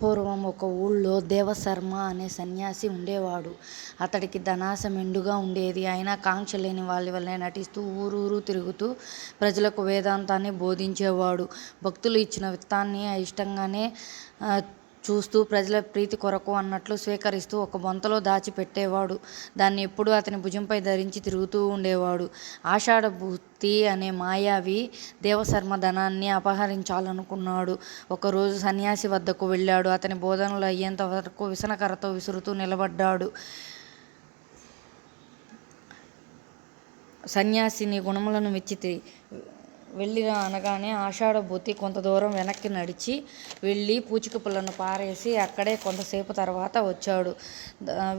పూర్వం ఒక ఊళ్ళో దేవశర్మ అనే సన్యాసి ఉండేవాడు. అతడికి ధనాశ మెండుగా ఉండేది. అయినా కాంక్ష లేని వాళ్ళ వల్లే నటిస్తూ ఊరూరు తిరుగుతూ ప్రజలకు వేదాంతాన్ని బోధించేవాడు. భక్తులు ఇచ్చిన విత్తాన్ని ఇష్టంగానే చూస్తూ ప్రజల ప్రీతి కొరకు అన్నట్లు స్వీకరిస్తూ ఒక బొంతలో దాచి పెట్టేవాడు. దాన్ని ఎప్పుడూ అతని భుజంపై ధరించి తిరుగుతూ ఉండేవాడు. ఆషాఢభూతి అనే మాయావి దేవశర్మ ధనాన్ని అపహరించాలనుకున్నాడు. ఒకరోజు సన్యాసి వద్దకు వెళ్ళాడు. అతని బోధనలు అయ్యేంత వరకు విసనకరతో విసురుతూ నిలబడ్డాడు. సన్యాసిని గుణములను మెచ్చితే వెళ్ళిరా అనగానే ఆషాఢభూతి కొంత దూరం వెనక్కి నడిచి వెళ్ళి పూచికపుల్లను పారేసి అక్కడే కొంతసేపు తర్వాత వచ్చాడు.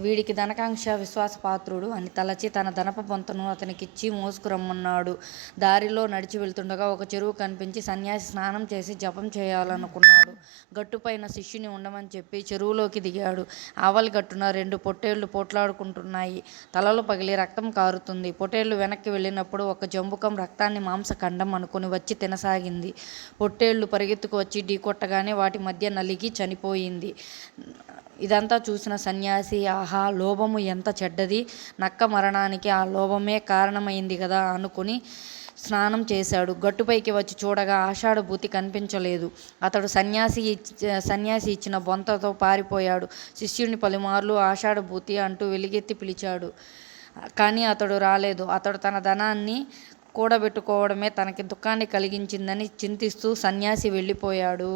వీడికి ధనకాంక్ష విశ్వాసపాత్రుడు అని తలచి తన ధనపు బొంతను అతనికిచ్చి మోసుకురమ్మన్నాడు. దారిలో నడిచి వెళ్తుండగా ఒక చెరువు కనిపించి సన్యాసి స్నానం చేసి జపం చేయాలనుకున్నాడు. గట్టుపైన శిష్యుని ఉండమని చెప్పి చెరువులోకి దిగాడు. ఆవలి గట్టున రెండు పొట్టేళ్ళు పోట్లాడుకుంటున్నాయి. తలలు పగిలి రక్తం కారుతుంది పొట్టేళ్ళు వెనక్కి వెళ్ళినప్పుడు ఒక జంబుకం రక్తాన్ని మాంసఖండం అనుకుని వచ్చి తినసాగింది. పొట్టేళ్ళు పరిగెత్తుకు వచ్చి ఢీకొట్టగానే వాటి మధ్య నలిగి చనిపోయింది. ఇదంతా చూసిన సన్యాసి ఆహా! లోభము ఎంత చెడ్డది. నక్క మరణానికి ఆ లోభమే కారణమైంది కదా అనుకుని స్నానం చేశాడు. గట్టుపైకి వచ్చి చూడగా ఆషాఢభూతి కనిపించలేదు. అతడు సన్యాసి సన్యాసి ఇచ్చిన బొంతతో పారిపోయాడు. శిష్యుని పలుమార్లు ఆషాఢభూతి అంటూ వెలిగెత్తి పిలిచాడు. కానీ అతడు రాలేదు. అతడు తన ధనాన్ని కూడబెట్టుకోవడమే తనకి దుఃఖాన్ని కలిగించిందని చింతిస్తూ సన్యాసి వెళ్ళిపోయాడు.